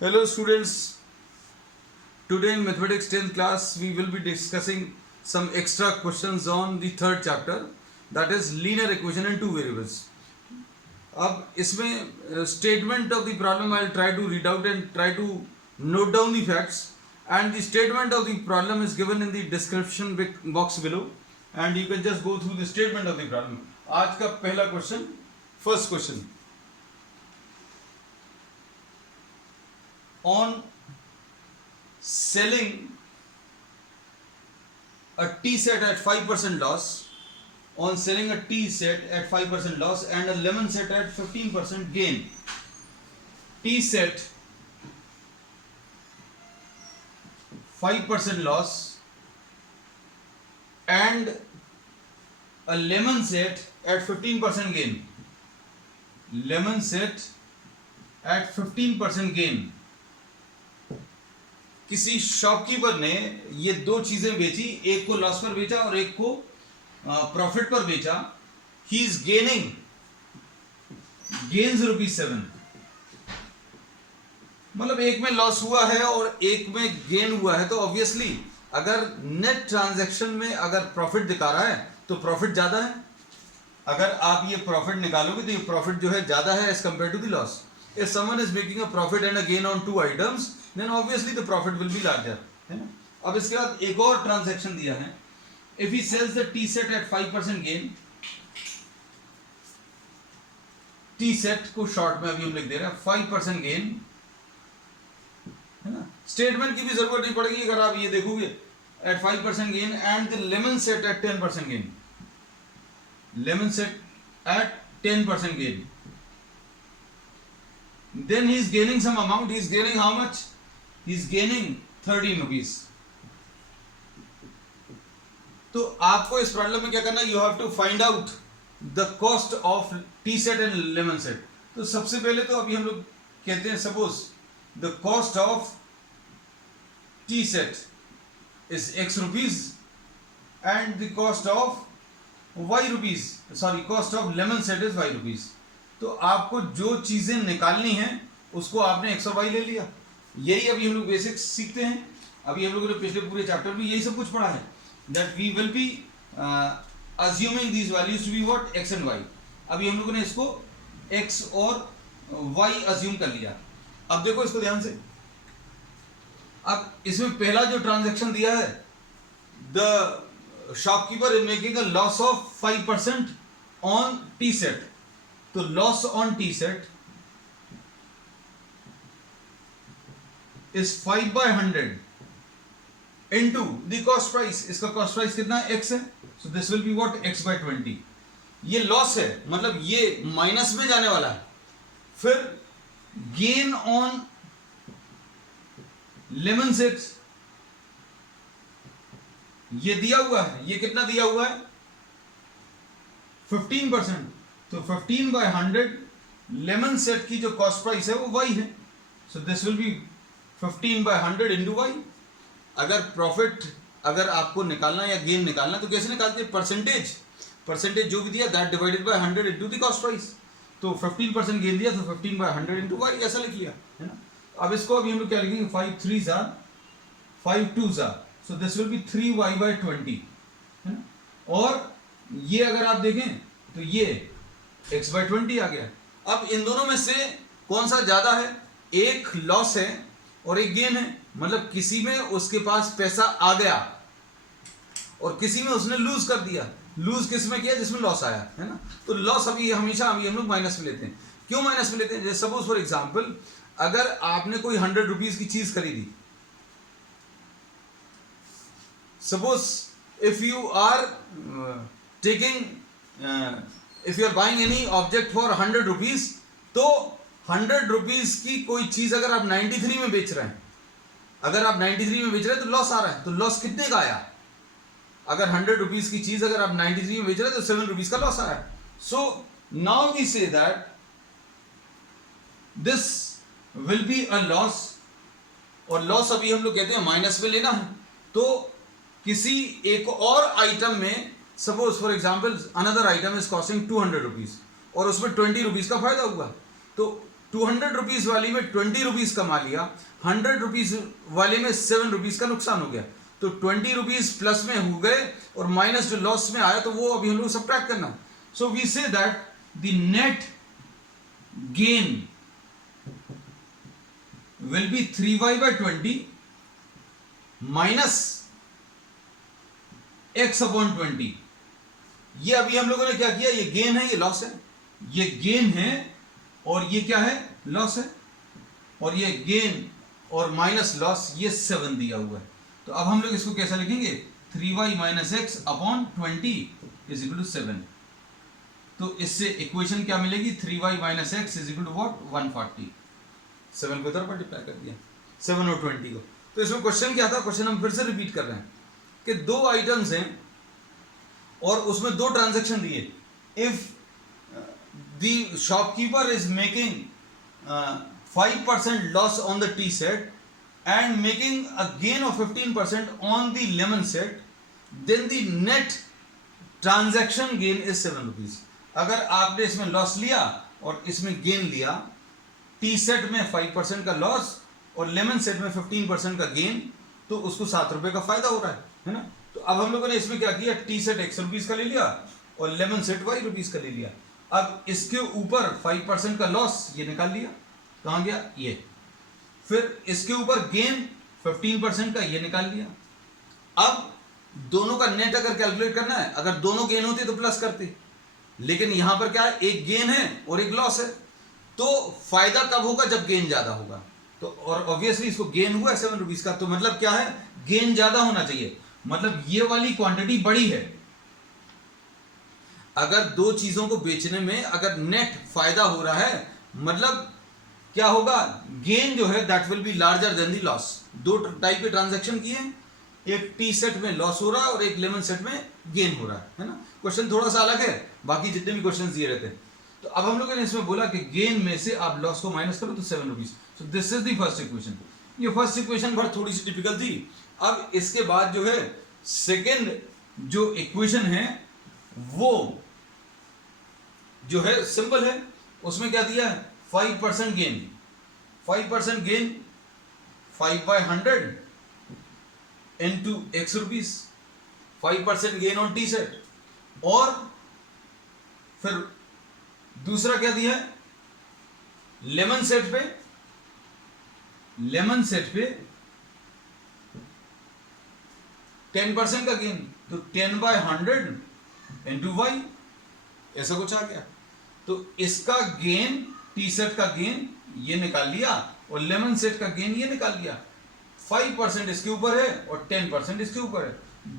Hello students, today in mathematics 10th class we will be discussing some extra questions on the third chapter, that is linear equation in two variables. अब इसमें statement of the problem I will try to read out and try to note down the facts, and the statement of the problem is given in the description box below and you can just go through the statement of the problem. आज का पहला question, first question. On selling a tea set at 5% loss, on selling a tea set at 5% loss and a lemon set at 15% gain. Tea set 5% loss and a lemon set at 15% gain. Lemon set at 15% gain. किसी shopkeeper ने ये दो चीजें बेची, एक को loss पर बेचा और एक को प्रॉफिट पर बेचा. He is gains ₹7. मतलब एक में लॉस हुआ है और एक में गेन हुआ है, तो ऑब्वियसली अगर नेट ट्रांजैक्शन में अगर प्रॉफिट दिखा रहा है तो प्रॉफिट ज्यादा है. अगर आप ये प्रॉफिट निकालोगे तो ये प्रॉफिट जो है ज्यादा है as compare to the loss. If someone is making a profit and a gain on two items, then obviously the profit will be larger, है ना. अब इसके बाद एक और ट्रांजैक्शन दिया है. If he sells the tea set at 5% gain, T set को शॉर्ट में अभी हम लिख दे रहे हैं 5% गेन, है ना. स्टेटमेंट की भी जरूरत नहीं पड़ेगी अगर आप ये देखोगे at 5% gain and the lemon set at 10% gain. Lemon set at 10% gain. Then he is gaining some amount. He is gaining how much? He is gaining 13 rupees. तो आपको इस प्रॉब्लम में क्या करना है? You have to find out the cost of tea set and lemon set. तो सबसे पहले तो अभी हम लोग कहते हैं suppose the cost of tea set is X rupees and the cost of Y rupees. Sorry, cost of lemon set is Y rupees. तो आपको जो चीजें निकालनी है उसको आपने एक्स और वाई ले लिया. यही अभी हम लोग बेसिक्स सीखते हैं. अभी हम लोगों ने पिछले पूरे चैप्टर में यही सब कुछ पढ़ा है, that we will be assuming these values to be what x and y. अभी हम लोगों ने इसको एक्स और वाई अज्यूम कर लिया. अब देखो इसको ध्यान से. अब इसमें पहला जो ट्रांजैक्शन दिया है, the shopkeeper is making a loss of 5% on T set. तो loss on T set is 5/100 into the cost price. इसका कॉस्ट प्राइस कितना है? x है. So this will be what x/20. ये लॉस है, मतलब ये माइनस में जाने वाला है. फिर गेन ऑन लेमन सेट्स ये दिया हुआ है. ये कितना दिया हुआ है? 15%. तो 15/100 लेमन सेट की जो कॉस्ट प्राइस है वो y है. So this will be 15/100 into y. अगर प्रॉफिट अगर आपको निकालना या गेन निकालना तो कैसे निकालते हैं? परसेंटेज जो भी दिया that divided by 100 into the cost price. तो 15% गेन दिया तो 15/100 इंटू वाई ऐसा लिख लिया, है ना. अब इसको अभी हम लोग क्या लिखेंगे? 5 3s are 5 2s are. So this will be 3y/20, है ना. और ये अगर आप देखें तो ये x/20 आ गया. अब इन दोनों में से कौन सा ज्यादा है? एक लॉस है और एक गेन है. मतलब किसी में उसके पास पैसा आ गया और किसी में उसने लूज कर दिया. लूज किस में किया? जिसमें लॉस आया, है ना. तो लॉस अभी हमेशा अभी हम लोग माइनस में लेते हैं. क्यों माइनस में लेते हैं? जैसे सपोज फॉर एग्जांपल अगर आपने कोई 100 रुपीज की चीज खरीदी. Suppose if you are taking if you are buying any object for 100 rupees, तो 100 रुपीज की कोई चीज अगर आप 93 में बेच रहे हैं, अगर आप 93 में बेच रहे हैं तो लॉस आ रहा है. तो लॉस कितने का आया? अगर 100 रुपीज की चीज अगर आप 93 में बेच रहे हैं तो 7 रुपीज का लॉस आया. So now we say that this will be a loss. और लॉस अभी हम लोग कहते हैं माइनस में लेना है. तो किसी एक और आइटम में suppose for example another item is costing 200 rupees और उसमें 20 रुपीज का फायदा हुआ. तो 200 रुपीज वाली में 20 रुपीज कमा लिया, 100 रुपीज वाले में 7 रुपीज का नुकसान हो गया, तो 20 रुपीज प्लस में हो गए और माइनस जो लॉस में आया तो वो अभी हम लोग सब्ट्रैक्ट करना। So we say that the net gain will be 3y/20 minus x/20। ये अभी हम लोगों ने क्या किया, ये गेन है, ये लॉस है, ये गेन है और ये क्या है, लॉस है, और ये गेन और माइनस लॉस, ये 7 दिया हुआ है। तो अब हम लोग इसको कैसा लिखेंगे, 3y - x/20 = 7। तो इससे इक्वेशन क्या मिलेगी, 3y - x = what, 140। 7 को इधर मल्टीप्लाई कर दिया, 7 और 20 को। तो इसमें क्वेश्चन क्या था, क्वेश्चन हम फिर से रिपीट कर रहे हैं कि 2 आइटम्स हैं और उसमें 2 ट्रांजैक्शन दिए। If the shopkeeper is making 5% loss on the T set and making a gain of 15% on the lemon set, then the net transaction gain is 7 rupees। अगर आपने इसमें लॉस लिया और इसमें गेन लिया, टी सेट में 5% का लॉस और लेमन सेट में 15% का गेन, तो उसको 7 रुपए का फायदा हो रहा है ना। तो अब हम लोगों ने इसमें क्या किया, टी सेट x रुपीज का ले लिया और लेमन सेट y रुपीज का ले लिया। अब इसके ऊपर 5% का लॉस ये निकाल लिया, कहां गया, ये। फिर इसके ऊपर गेन 15% का ये निकाल लिया। अब दोनों का नेट अगर कैलकुलेट करना है, अगर दोनों गेन होते तो प्लस करते, लेकिन यहां पर क्या है, एक गेन है और एक लॉस है। तो फायदा कब होगा, जब गेन ज्यादा होगा। तो और ऑब्वियसली इसको गेन हुआ है 7 रुपीज का, तो मतलब क्या है, गेन ज्यादा होना चाहिए, मतलब ये वाली क्वांटिटी बड़ी है। अगर दो चीजों को बेचने में अगर नेट फायदा हो रहा है, मतलब क्या होगा, गेन जो है that will be larger than the loss. 2 type के ट्रांजैक्शन किए, एक टी सेट में लॉस हो रहा है और एक लेमन सेट में गेन हो रहा है ना। क्वेश्चन थोड़ा सा अलग है, बाकी जितने भी क्वेश्चन दिए रहते हैं। तो अब हम लोगों ने इसमें बोला कि गेन में से आप लॉस को माइनस करो तो 7 rupees. So this is the first equation. ये फर्स्ट इक्वेशन पर थोड़ी सी टिपिकल थी। अब इसके बाद जो है सेकेंड जो इक्वेशन है वो जो है सिंपल है, उसमें क्या दिया है, 5% gain, 5% gain 5/100 into x rupees, 5% gain on T set. और फिर दूसरा क्या दिया है, लेमन सेट पे, लेमन सेट पे 10% का गेन, तो 10/100 into y, ऐसा कुछ आ गया। तो इसका गेन, टी सेट का गेन ये निकाल लिया और लेमन सेट का गेन ये निकाल लिया। 5% इसके ऊपर है और 10% इसके ऊपर है,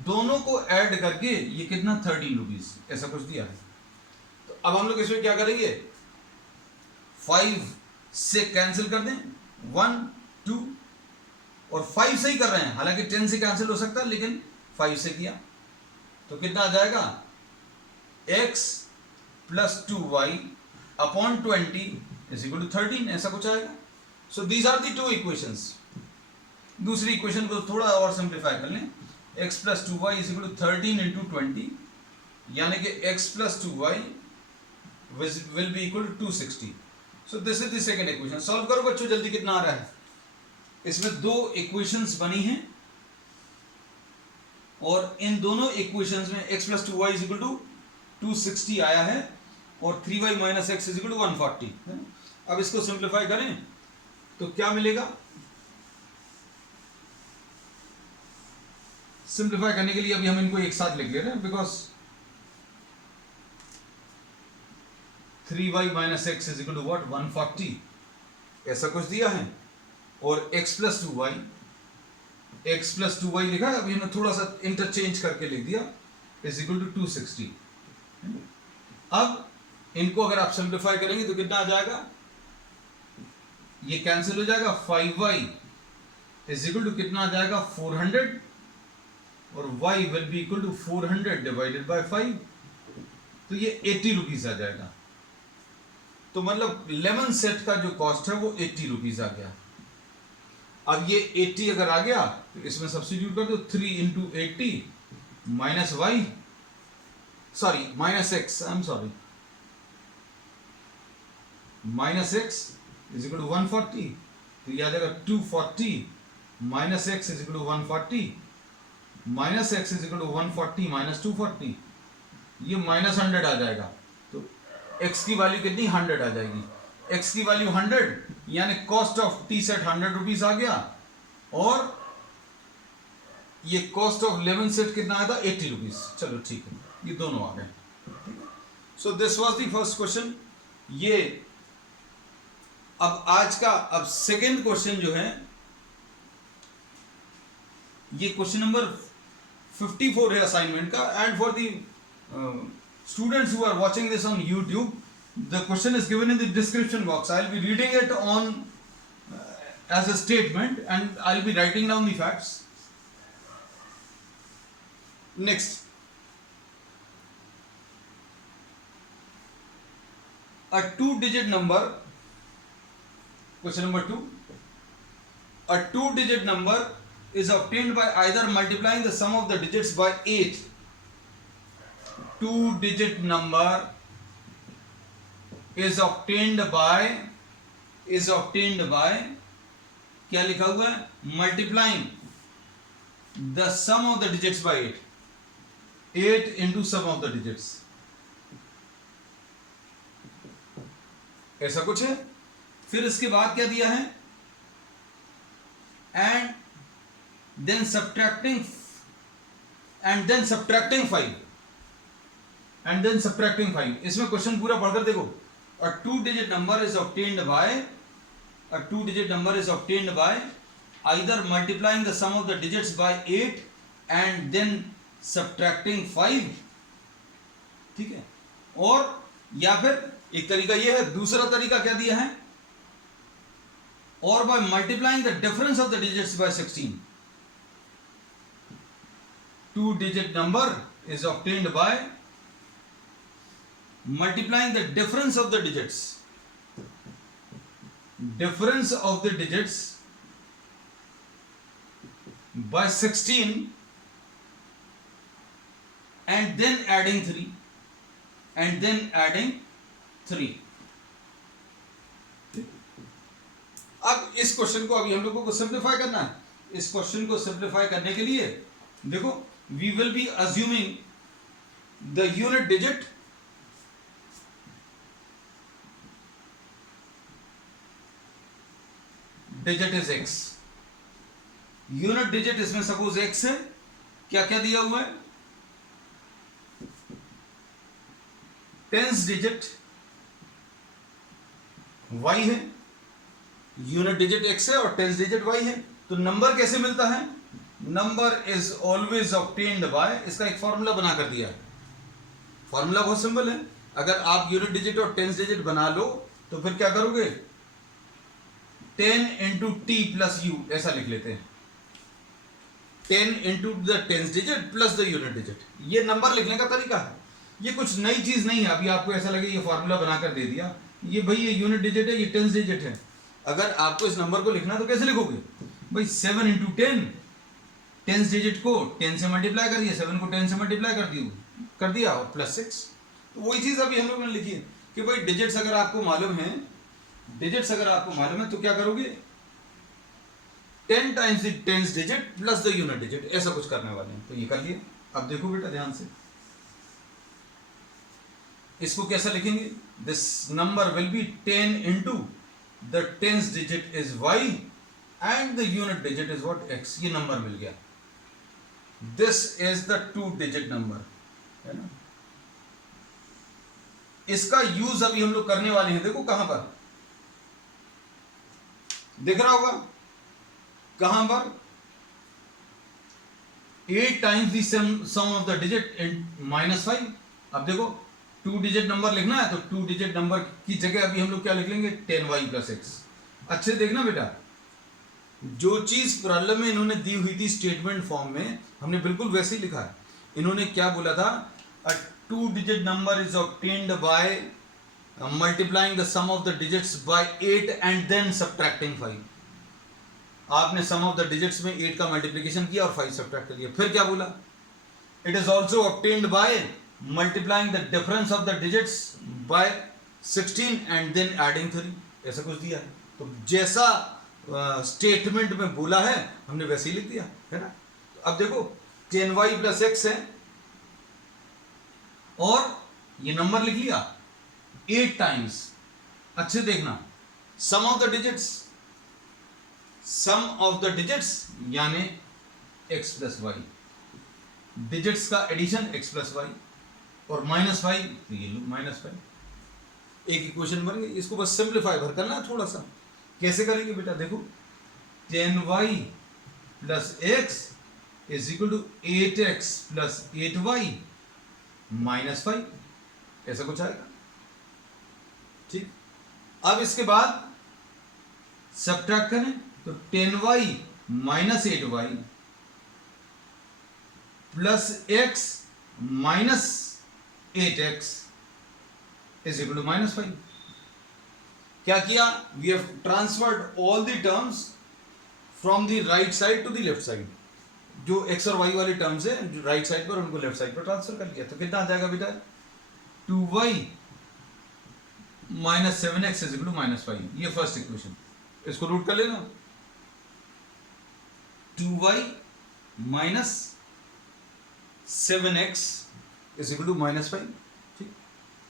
दोनों को ऐड करके ये कितना, 13 रुपीज, ऐसा कुछ दिया है। तो अब हम लोग इसमें क्या करेंगे, 5 से कैंसिल कर दें, 1 2 और 5 से ही कर रहे हैं, हालांकि 10 से कैंसिल हो सकता है लेकिन 5 से किया तो कितना आ जाएगा, x + 2y अपॉन 20 = 13, ऐसा कुछ आएगा। So these are the 2 equations. दूसरी इक्वेशन को थोड़ा और सिंप्लीफाई कर लें, x + 2y = 13 × 20, यानी कि x + 2y will be equal to 260। So this is the second equation. Solve करो बच्चों जल्दी, कितना आ रहा है। इसमें 2 इक्वेशंस बनी हैं और इन दोनों इक्वेशंस में x + 2y = 260 आया है और 3y - x = 140। अब इसको सिंप्लीफाई करें तो क्या मिलेगा, सिंप्लीफाई करने के लिए अभी हम इनको एक साथ लिख ले रहे हैं, बिकॉज 3y - x = what, 140, ऐसा कुछ दिया है। और x + 2y, x + 2y लिखा है, अभी हमने थोड़ा सा इंटरचेंज करके लिख दिया, = 260। अब इनको अगर आप सिंप्लीफाई करेंगे तो कितना आ जाएगा, ये कैंसिल हो जाएगा, 5y = कितना आ जाएगा, 400, और y will be equal to 400 divided by 5, तो ये 80 रुपीज आ जाएगा। तो मतलब लेमन सेट का जो कॉस्ट है वो 80 रुपीज आ गया। अब ये 80 अगर आ गया तो इसमें सब्स्टिट्यूट कर दो, 3 × 80 minus y, sorry minus x, I am sorry, minus x is equal to 140, तो ये आ जाएगा 240 minus x is equal to 140 minus x is equal to 140 minus 240, ये माइनस 100 आ जाएगा। तो x की वैल्यू कितनी 100 आ जाएगी। x की वैल्यू 100 यानी cost of T set 100 rupees आ गया, और ये कॉस्ट ऑफ लेमन सेट कितना आया था 80 रुपीज। चलो ठीक है, ये दोनों आ गए। So this was the first question. ये अब आज का अब सेकेंड क्वेश्चन जो है, ये क्वेश्चन नंबर 54 है असाइनमेंट का। And for the students who are watching this on YouTube, the question is given in the description box. I'll be reading it on as a statement, and I'll be writing down the facts. Next, a two-digit number, question number 2, a two-digit number is obtained by either multiplying the sum of the digits by 8. Two-digit number is obtained by क्या लिखा हुआ है, multiplying the sum of the digits by 8, 8 into sum of the digits, ऐसा कुछ है। फिर इसके बाद क्या दिया है, and then subtracting 5। इसमें क्वेश्चन पूरा पढ़कर देखो। A two-digit number is obtained by either multiplying the sum of the digits by 8 and then subtracting 5, ठीक है। और या फिर एक तरीका ये है, दूसरा तरीका क्या दिया है, और by multiplying the difference of the digits by 16। Two-digit number is obtained by multiplying the difference of the digits by 16 and then adding 3। अब इस क्वेश्चन को अभी हम लोगों को सिंप्लीफाई करना है। इस क्वेश्चन को सिंप्लीफाई करने के लिए देखो, we will be assuming the unit digit is x। Unit digit इसमें सपोज x है, क्या क्या दिया हुआ है, टेंस डिजिट y है, यूनिट डिजिट x है और टेंस डिजिट y है। तो नंबर कैसे मिलता है, number is always obtained by, इसका एक फॉर्मूला बना कर दिया है। फॉर्मूला बहुत सिंपल है, अगर आप यूनिट डिजिट और टेंस डिजिट बना लो तो फिर क्या करोगे, 10 into t plus u ऐसा लिख लेते हैं, 10 into the tens digit plus the unit digit। ये नंबर लिखने का तरीका है, ये कुछ नई चीज नहीं है। अभी आपको ऐसा लगे ये फॉर्मूला बनाकर दे दिया, ये भाई ये यूनिट डिजिट है, ये टेंस डिजिट है। अगर आपको इस नंबर को लिखना तो कैसे लिखोगे भाई, 7 into 10, टेंस डिजिट को 10 से मल्टीप्लाई कर दिया, 7 को 10 से मल्टीप्लाई कर दिया और प्लस 6। तो वही चीज अभी हम लोगों ने लिखी है कि भाई डिजिट्स अगर आपको मालूम है, तो क्या करोगे, 10 times the tens digit plus the unit digit, ऐसा कुछ करने वाले हैं। तो ये कर लिए। अब देखो बेटा ध्यान से, इसको कैसा लिखेंगे, this number will be 10 into the tens digit is y and the unit digit is what, x। ये नंबर मिल गया, this is the two digit number, है ना। इसका यूज अभी हम लोग करने वाले हैं। देखो कहां पर दिख रहा होगा, कहां पर, 8 times the sum of the digit in -5। अब देखो टू डिजिट नंबर लिखना है तो टू डिजिट नंबर की जगह अभी हम लोग क्या लिख लेंगे, 10y + x। अच्छे देखना बेटा, जो चीज प्रॉब्लम में इन्होंने दी हुई थी स्टेटमेंट फॉर्म में, हमने बिल्कुल वैसे ही लिखा है। इन्होंने क्या बोला था, a two digit number is obtained by multiplying the sum of the digits by 8 and then subtracting 5। आपने सम ऑफ द डिजिट्स में 8 का मल्टीप्लिकेशन किया और 5 सब्ट्रैक्ट कर दिया। फिर क्या बोला, it is also obtained by multiplying the difference of the digits by 16 and then adding 3, ऐसा कुछ दिया है। तो जैसा स्टेटमेंट में बोला है हमने वैसे ही लिख दिया है ना। तो अब देखो 10y प्लस एक्स है और ये नंबर लिख लिया 8 टाइम्स। अच्छे देखना, सम ऑफ द डिजिट्स यानी x प्लस वाई, डिजिट्स का एडिशन x प्लस वाई और माइनस वाई, तो ये लो माइनस वाई, एक इक्वेशन बन गई। इसको बस सिंप्लीफाई भर करना है थोड़ा सा। कैसे करेंगे बेटा, देखो 10y plus x is equal to 8x plus 8y minus 5, ऐसा कुछ आएगा। ठीक, अब इसके बाद सब्ट्रैक्ट करें तो 10y minus 8y plus x minus 8x is equal to minus 5। क्या किया, we have transferred all the terms from the right side to the left side. जो x और y वाले टर्म्स है जो राइट साइड पर, उनको लेफ्ट साइड पर ट्रांसफर कर लिया। तो कितना आ जाएगा बेटा, 2y minus 7x is equal to minus 5। ये फर्स्ट इक्वेशन, इसको रूट कर लेना, 2y minus 7x is equal to minus 5। ठीक,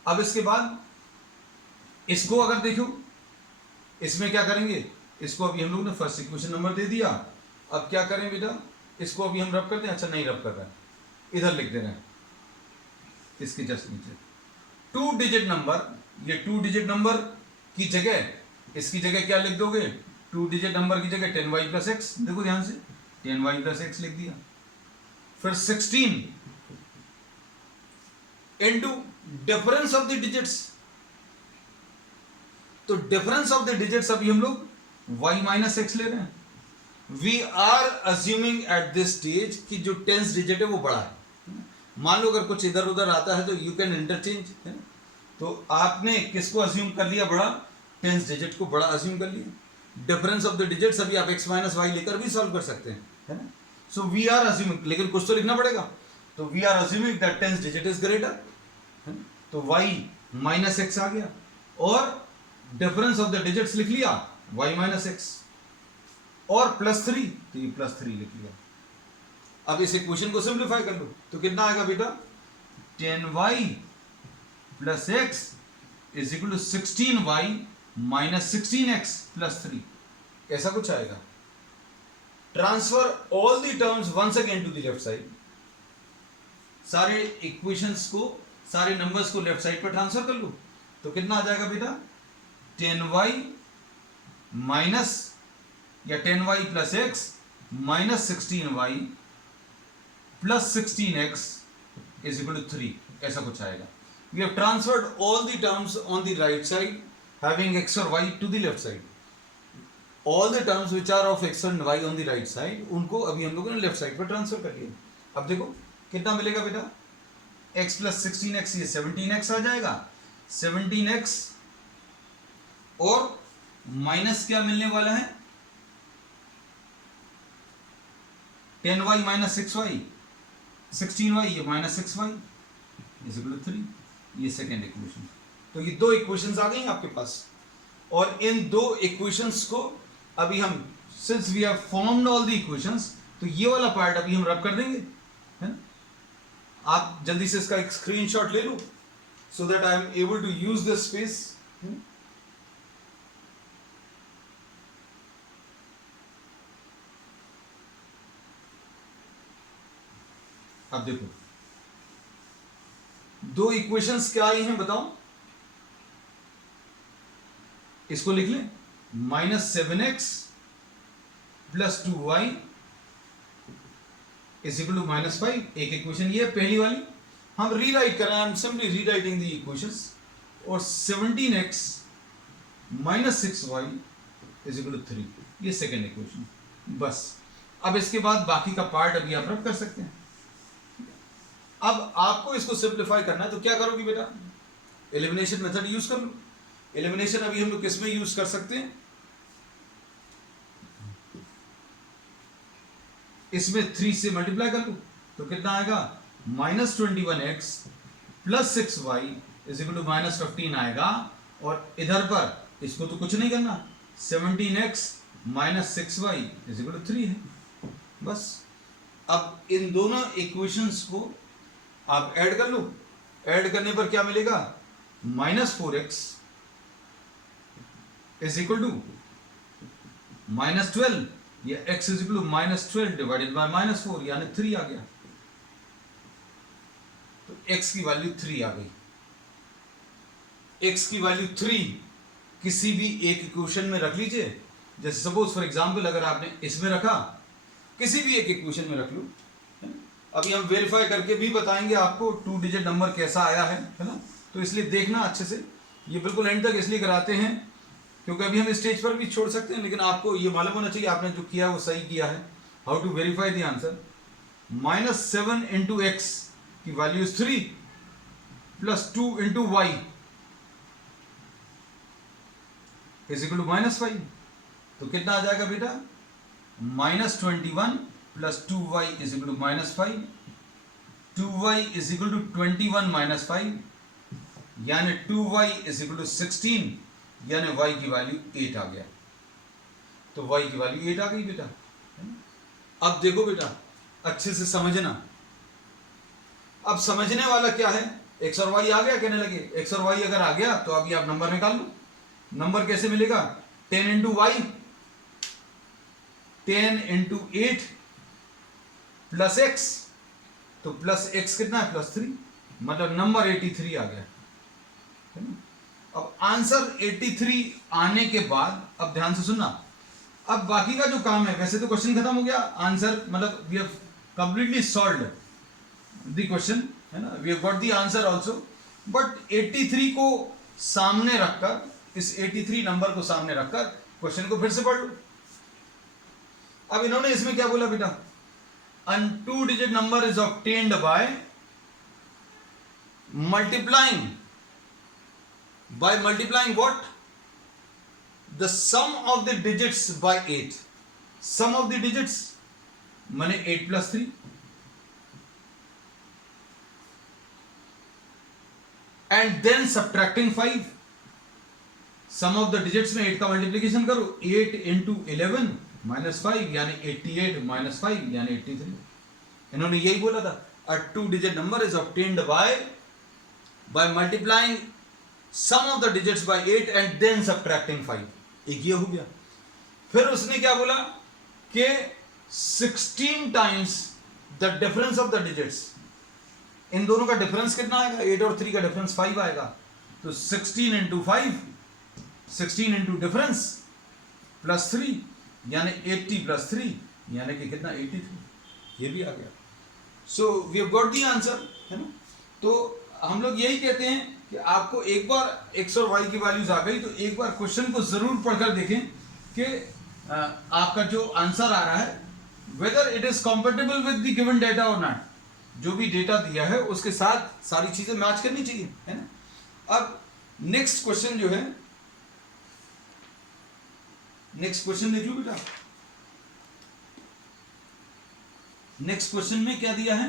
अब इसके बाद इसको अगर देखो, इसमें क्या करेंगे, इसको अभी हम लोग ने फर्स्ट इक्वेशन नंबर दे दिया। अब क्या करें बेटा, इसको अभी हम रब कर दें। अच्छा नहीं रब कर रहा है, इधर लिख दे रहे हैं इसके जस्ट नीचे 2 डिजिट नंबर। ये 2 डिजिट नंबर की जगह, इसकी जगह क्या लिख दोगे, 2 डिजिट नंबर की जगह 10y प्लस एक्स। देखो ध्यान से, 10y प्लस एक्स लिख दिया। फिर 16 into difference of the digits. तो डिफरेंस ऑफ द डिजिट्स अभी हम लोग y माइनस एक्स ले रहे हैं। We are assuming at this stage कि जो टेंस डिजिट है वो बड़ा है। मान लो अगर कुछ इधर उधर आता है तो यू कैन इंटरचेंज, है ना। तो आपने किसको अज्यूम कर लिया, बड़ा, टेंस डिजिट को बड़ा अज्यूम कर लिया। डिफरेंस ऑफ द डिजिट्स अभी आप x माइनस वाई लेकर भी सॉल्व कर सकते हैं, है ना। सो वी आर अज्यूमिंग, लेकिन कुछ तो लिखना पड़ेगा। तो we are assuming that tens digit is greater, है ना। तो y माइनस एक्स आ गया और डिफरेंस ऑफ द डिजिट्स लिख लिया y माइनस एक्स और प्लस 3, तो ये प्लस 3 लिख लिया। अब इस इक्वेशन को सिंप्लीफाई कर लो तो कितना आएगा बेटा, 10y plus x is equal to 16y minus 16x plus 3, ऐसा कुछ आएगा। Transfer all the terms once again to the left side. सारे इक्वेशंस को, सारे नंबर्स को लेफ्ट साइड पर ट्रांसफर कर लो तो कितना आ जाएगा बेटा, 10y माइनस या 10y plus x minus 16y plus 16x is equal to 3, ऐसा कुछ आएगा। We have transferred all the terms on the right side having x or y to the left side. All the terms which are of x and y on the right side, उनको अभी हम लोगों ने left side पर transfer कर लिया। अब देखो कितना मिलेगा बेटा, x प्लस 16x, ये 17x आ जाएगा। 17x और माइनस क्या मिलने वाला है, 10y माइनस 6y, 16y, ये minus 6y is equal to 3, ये सेकेंड इक्वेशन। तो ये 2 इक्वेशंस आ गई आपके पास और इन 2 इक्वेशंस को अभी हम, since we have formed all the equations, तो ये वाला पार्ट अभी हम रब कर देंगे, है ना। आप जल्दी से इसका एक स्क्रीनशॉट ले लो so that I am able to use this space. अब देखो 2 इक्वेशंस क्या आई हैं बताओ, इसको लिख लें, minus 7x plus 2y is equal to minus 5। एक इक्वेशन ये पहली वाली, हम रीराइट कर रहे हैं, I am simply rewriting the equations. और 17x minus 6y is equal to 3, ये सेकेंड इक्वेशन। बस अब इसके बाद बाकी का पार्ट अभी आप रब कर सकते हैं। अब आपको इसको सिंप्लीफाई करना है तो क्या करोगे बेटा, एलिमिनेशन मेथड यूज कर लो। एलिमिनेशन अभी हम लोग किस में यूज कर सकते हैं, इसमें 3 से मल्टीप्लाई कर लो तो कितना आएगा, minus 21x plus 6y is equal to minus 15 आएगा। और इधर पर इसको तो कुछ नहीं करना, 17x minus 6y is equal to 3 है। बस अब इन दोनों इक्वेशंस को आप ऐड कर लो। ऐड करने पर क्या मिलेगा? -4x इज इक्वल टू -12 या x is equal to -12 divided by -4 यानी 3 आ गया। तो x की वैल्यू 3 आ गई। x की वैल्यू 3 किसी भी एक इक्वेशन में रख लीजिए। जैसे सपोज फॉर एग्जांपल अगर आपने इसमें रखा, किसी भी एक इक्वेशन में रख लो। अभी हम वेरीफाई करके भी बताएंगे आपको 2 डिजिट नंबर कैसा आया है ना। तो इसलिए देखना अच्छे से, ये बिल्कुल एंड तक इसलिए कराते हैं क्योंकि अभी हम स्टेज पर भी छोड़ सकते हैं, लेकिन आपको ये मालूम होना चाहिए आपने जो किया वो सही किया है। How to verify the answer? -7 into X की वैल्यू 3 plus 2 into Y is equal to -5। तो कितना आ जाएगा बेटा? -21 plus 2y is equal to -5, 2y is equal to 21 minus 5 यानी 2y इज इक्वल टू 16 यानी y की वैल्यू 8 आ गया। तो y की वैल्यू 8 आ गई बेटा। अब देखो बेटा अच्छे से समझना। अब समझने वाला क्या है? x और y आ गया, कहने लगे x और y अगर आ गया तो अभी आप नंबर निकाल लो। नंबर कैसे मिलेगा? 10 into y, 10 into 8 plus x, तो प्लस x कितना है? +3, मतलब नंबर 83 आ गया है ना। अब आंसर 83 आने के बाद अब ध्यान से सुनना, अब बाकी का जो काम है, वैसे तो क्वेश्चन खत्म हो गया, आंसर मतलब we have completely solved the question है ना, we have got the answer also, but 83 को सामने रखकर, इस 83 नंबर को सामने रखकर क्वेश्चन को फिर से पढ़ लो। अब इन्होंने इसमें क्या बोला बेटा? अन 2 digit number is obtained by multiplying what? The sum of the digits by 8. Sum of the digits माने 8 plus 3 and then subtracting 5. Sum of the digits में 8 का मल्टीप्लीकेशन करो, 8 into 11 minus 5 यानी 88 minus 5 यानी 83। इन्होंने यही बोला था, a 2 digit number is obtained by multiplying sum of the digits by 8 and then subtracting 5। एक ये हो गया। फिर उसने क्या बोला कि 16 times the difference of the digits, इन दोनों का डिफरेंस कितना आएगा? 8 और 3 का डिफरेंस 5 आएगा। तो 16 इंटू 5, 16 इंटू डिफरेंस प्लस 3 यानी 80 प्लस 3 यानी कि कितना? 83। ये भी आ गया। So we have got the answer है ना। तो हम लोग यही कहते हैं कि आपको एक बार x और y की वैल्यूज आ गई तो एक बार क्वेश्चन को जरूर पढ़कर देखें कि आपका जो आंसर आ रहा है whether it is compatible with the given data और नॉट। जो भी डेटा दिया है उसके साथ सारी चीजें मैच करनी चाहिए है ना। अब नेक्स्ट क्वेश्चन जो है, नेक्स्ट क्वेश्चन देख लो बेटा। नेक्स्ट क्वेश्चन में क्या दिया है?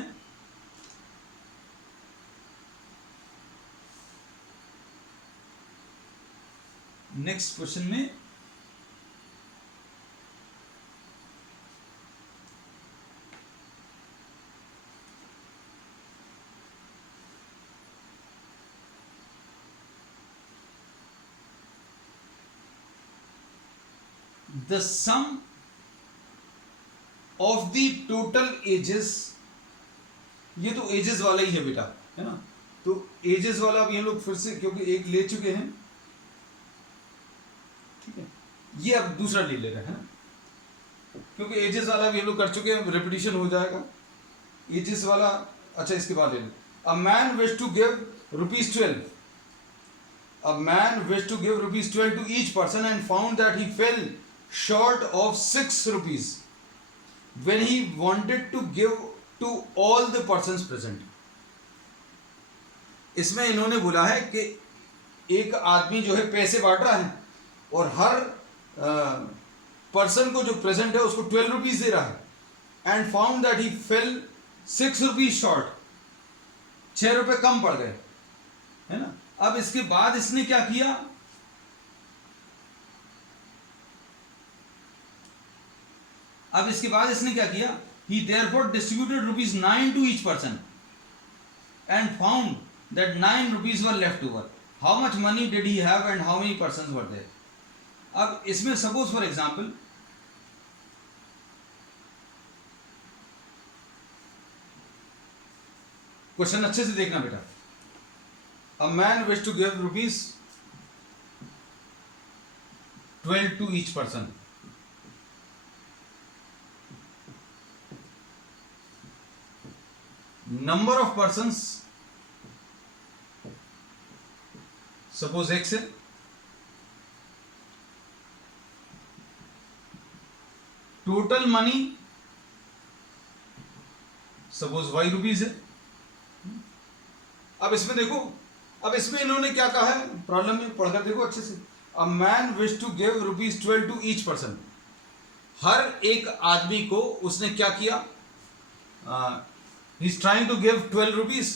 नेक्स्ट क्वेश्चन में the sum of the total ages, ये तो एजेस वाला ही है बेटा है ना। तो एजेस वाला अब ये लोग फिर से क्योंकि एक ले चुके हैं, ठीक है, ये अब दूसरा ले ले रहे हैं ना, क्योंकि एजेस वाला भी ये लोग कर चुके हैं, रिपीटिशन हो जाएगा। एजेस वाला अच्छा इसके बाद ले लें। A man wish to give ₹12, a man wished to give ₹12 to each person and found that he fell short of ₹6 when he wanted to give to all the persons present। इसमें इन्होंने बोला है कि एक आदमी जो है पैसे बांट रहा है और हर पर्सन को जो प्रेजेंट है उसको ₹12 दे रहा है and found that he fail ₹6 short, ₹6 कम पड़ गए है ना। अब इसके बाद इसने क्या किया? अब इसके बाद इसने क्या किया, he therefore distributed rupees 9 to each person and found that 9 rupees were left over. How much money did he have and how many persons were there? अब इसमें सपोज फॉर एग्जाम्पल क्वेश्चन अच्छे से देखना बेटा. A man wished to give rupees 12 to each person. Number of persons suppose X है. Total money suppose Y rupees है. अब इसमें देखो, अब इसमें इन्होंने क्या कहा है, प्रॉब्लम में पढ़कर देखो अच्छे से. A man wish to give rupees 12 to each person. हर एक आदमी को उसने क्या किया, he is trying to give 12 rupees.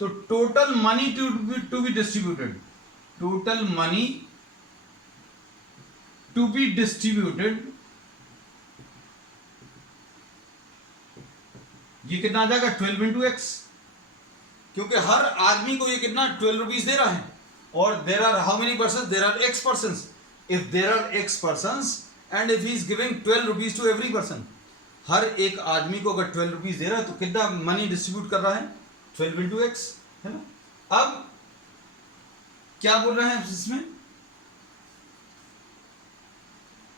तो total money to be distributed, total money to be distributed, ये कितना आ जाएगा 12 इंटू एक्स, क्योंकि हर आदमी को ये कितना 12 रुपीज दे रहा है. और there are how many person, there are X person. If there are X person and if he is giving 12 rupees to every person, हर एक आदमी को अगर 12 रुपीज दे रहा है तो कितना मनी डिस्ट्रीब्यूट कर रहा है, 12 इंटू एक्स, है ना. अब क्या बोल रहे हैं इसमें,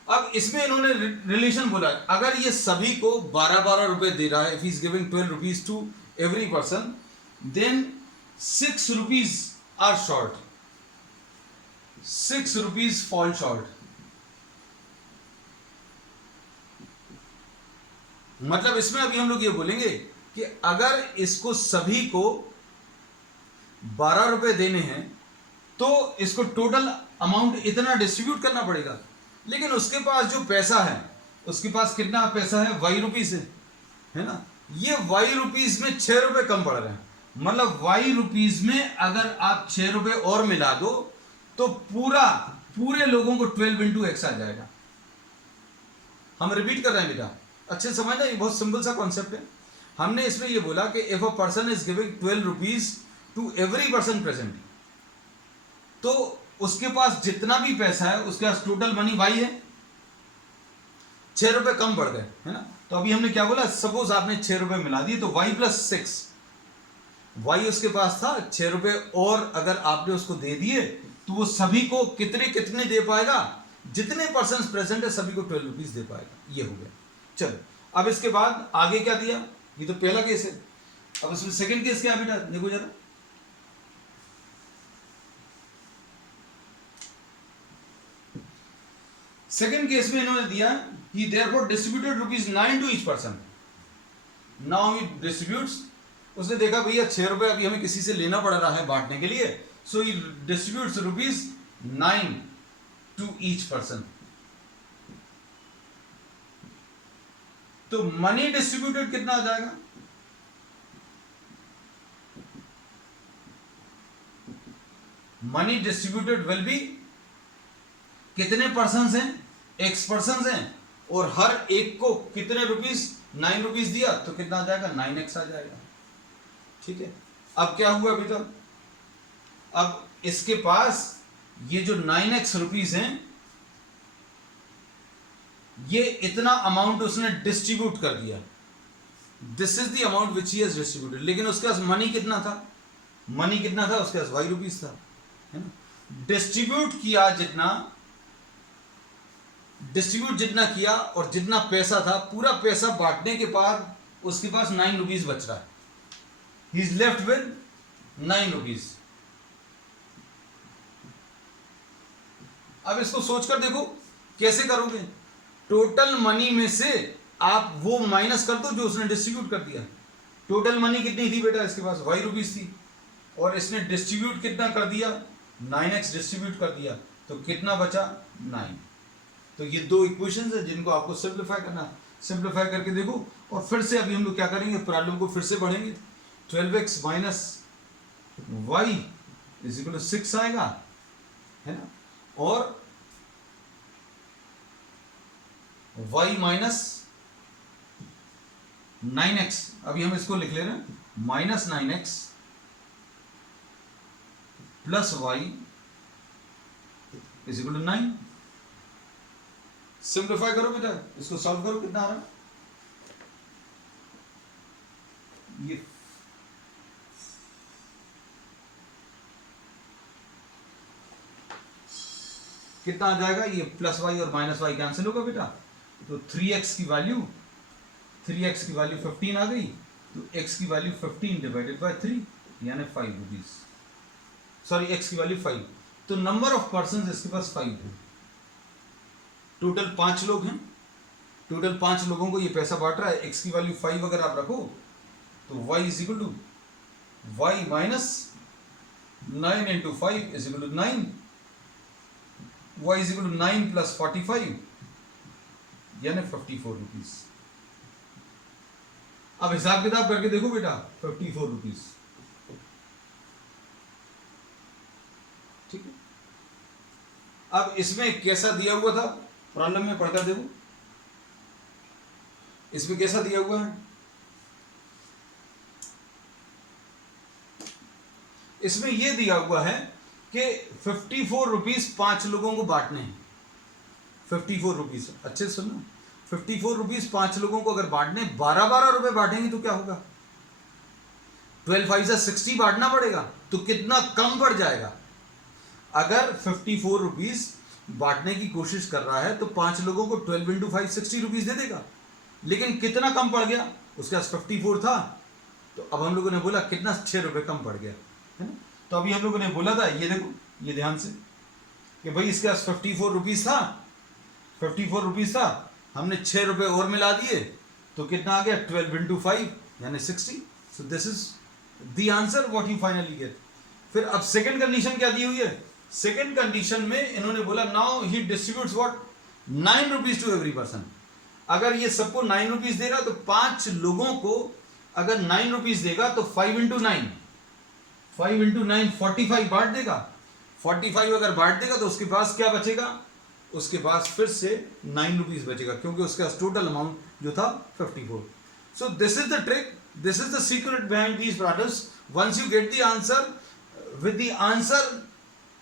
अब इसमें इन्होंने रिलेशन बोला, अगर ये सभी को 12-12 रुपए दे रहा है, if he is giving 12 rupees to every person, then 6 rupees are short, 6 rupees fall short. मतलब इसमें अभी हम लोग ये बोलेंगे कि अगर इसको सभी को 12 रुपए देने हैं तो इसको टोटल अमाउंट इतना डिस्ट्रीब्यूट करना पड़ेगा. लेकिन उसके पास जो पैसा है, उसके पास कितना पैसा है, Y रुपीज है ना. ये Y रुपीज में 6 रुपए कम पड़ रहे हैं. मतलब Y रुपीज में अगर आप 6 रुपए और मिला दो तो पूरे लोगों को 12 इंटू एक्स आ जाएगा. हम रिपीट कर रहे हैं बेटा, अच्छे समझना, ये बहुत सिंपल सा कॉन्सेप्ट है. हमने इसमें ये बोला कि if a person is giving 12 rupees to every person present, तो उसके पास जितना भी पैसा है उसके पास टोटल मनी Y है, 6 रुपए कम पड़ गए, है ना. तो अभी हमने क्या बोला, सपोज आपने 6 रुपए मिला दिए तो Y प्लस 6, Y उसके पास था 6 रुपए और अगर आपने उसको दे दिए तो वो सभी को कितने दे पाएगा, जितने पर्सन प्रेजेंट है सभी को 12 रुपीज दे पाएगा. ये हो गया. चलो अब इसके बाद आगे क्या दिया, ये तो पहला केस है. अब इसमें सेकंड केस क्या है बेटा, देखो जरा. सेकंड केस में इन्होंने दिया, he therefore distributed rupees 9 to each person. Now he distributes, उसने देखा भैया 6 रुपए अभी हमें किसी से लेना पड़ रहा है बांटने के लिए, so he distributes rupees 9 to each person. तो मनी डिस्ट्रीब्यूटेड कितना आ जाएगा, मनी डिस्ट्रीब्यूटेड विल बी, कितने पर्सन्स हैं, एक्स पर्सन्स हैं, और हर एक को कितने रुपीस, 9 रुपीस दिया तो कितना आ जाएगा, 9x आ जाएगा. ठीक है. अब क्या हुआ अभी तक, अब इसके पास ये जो 9x रुपीस हैं, ये इतना अमाउंट उसने डिस्ट्रीब्यूट कर दिया. This is the amount which he has distributed. लेकिन उसके पास मनी कितना था, मनी कितना था, उसके पास Y रुपीस था, है ना. डिस्ट्रीब्यूट जितना किया और जितना पैसा था, पूरा पैसा बांटने के बाद उसके पास 9 रुपीज बच रहा है. He is left with 9 rupees. अब इसको सोचकर देखो कैसे करोगे. टोटल मनी में से आप वो माइनस कर दो जो उसने डिस्ट्रीब्यूट कर दिया. टोटल मनी कितनी थी बेटा, इसके पास Y रुपीज थी, और इसने डिस्ट्रीब्यूट कितना कर दिया, 9x डिस्ट्रीब्यूट कर दिया, तो कितना बचा, 9. तो ये दो इक्वेशंस है जिनको आपको सिंप्लीफाई करना है. सिंप्लीफाई करके देखो, और फिर से अभी हम लोग क्या करेंगे, प्रॉब्लम को फिर से पढ़ेंगे. 12x minus y is equal to 6 आएगा, है ना, और y माइनस 9x, अभी हम इसको लिख ले रहे हैं, -9x plus y is equal to 9। Simplify करो बेटा, इसको सॉल्व करो, कितना आ रहा है ये, कितना आ जाएगा ये, प्लस वाई और माइनस वाई कैंसिल होगा बेटा, तो 3x की वैल्यू 15 आ गई, तो x की वैल्यू 15 डिवाइडेड बाय 3 यानी 5 रुपीज, सॉरी x की वैल्यू 5, तो नंबर ऑफ पर्सन इसके पास 5 है। टोटल 5 लोग हैं, टोटल 5 लोगों को ये पैसा बांट रहा है, x की वैल्यू 5 अगर आप रखो तो y is equal to y minus 9 into 5 is equal to 9, y is equal to 9 plus 45 यानी 54 रुपीज। अब हिसाब किताब करके देखो बेटा, 54 रुपीज, ठीक है। अब इसमें कैसा दिया हुआ था, प्रॉब्लम में पढ़कर देखो, इसमें कैसा दिया हुआ है, इसमें यह दिया हुआ है कि 54 रुपीज 5 लोगों को बांटने हैं, 54 रुपीज, अच्छे से सुनो, 54 रुपीज 5 लोगों को अगर बांटने, 12 रुपए बांटेंगे तो क्या होगा, 12 5 से 60 बांटना पड़ेगा, तो कितना कम पड़ जाएगा। अगर 54 रुपीज बांटने की कोशिश कर रहा है तो 5 लोगों को 12 इंटू 5 60 रुपीज दे देगा, लेकिन कितना कम पड़ गया, उसके पास 54 था, तो अब हम लोगों ने बोला कितना, 6 रुपए कम पड़ गया, है ना। तो अभी हम लोगों ने बोला था, ये देखो, ये ध्यान से, कि भाई इसके पास 54 रुपीज था, 54 रुपीज था, हमने 6 रुपए और मिला दिए, तो कितना आ गया, 12 इंटू 5 यानी 60। सो this is the answer what you finally get. फिर अब सेकंड कंडीशन क्या दी हुई है, सेकंड कंडीशन में इन्होंने बोला now he distributes what 9 rupees to every person. अगर ये सबको 9 रुपीज देगा तो 5 लोगों को अगर 9 रुपीज देगा तो 5 इंटू 9 45 बांट देगा, 45 अगर बांट देगा तो उसके पास क्या बचेगा, उसके पास फिर से 9 रुपीज बचेगा, क्योंकि उसका टोटल अमाउंट जो था 54। So this is the trick, this is the secret behind these problems. Once you get the answer, with the answer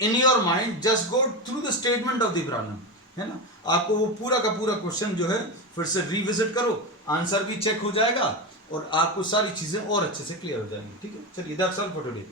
in your mind, just go through the statement of the problem, है ना। आपको वो पूरा का पूरा question जो है फिर से रिविजिट करो, आंसर भी चेक हो जाएगा और आपको सारी चीजें और अच्छे से क्लियर हो जाएंगी, ठीक है। चलिए, दैट्स ऑल फॉर टुडे।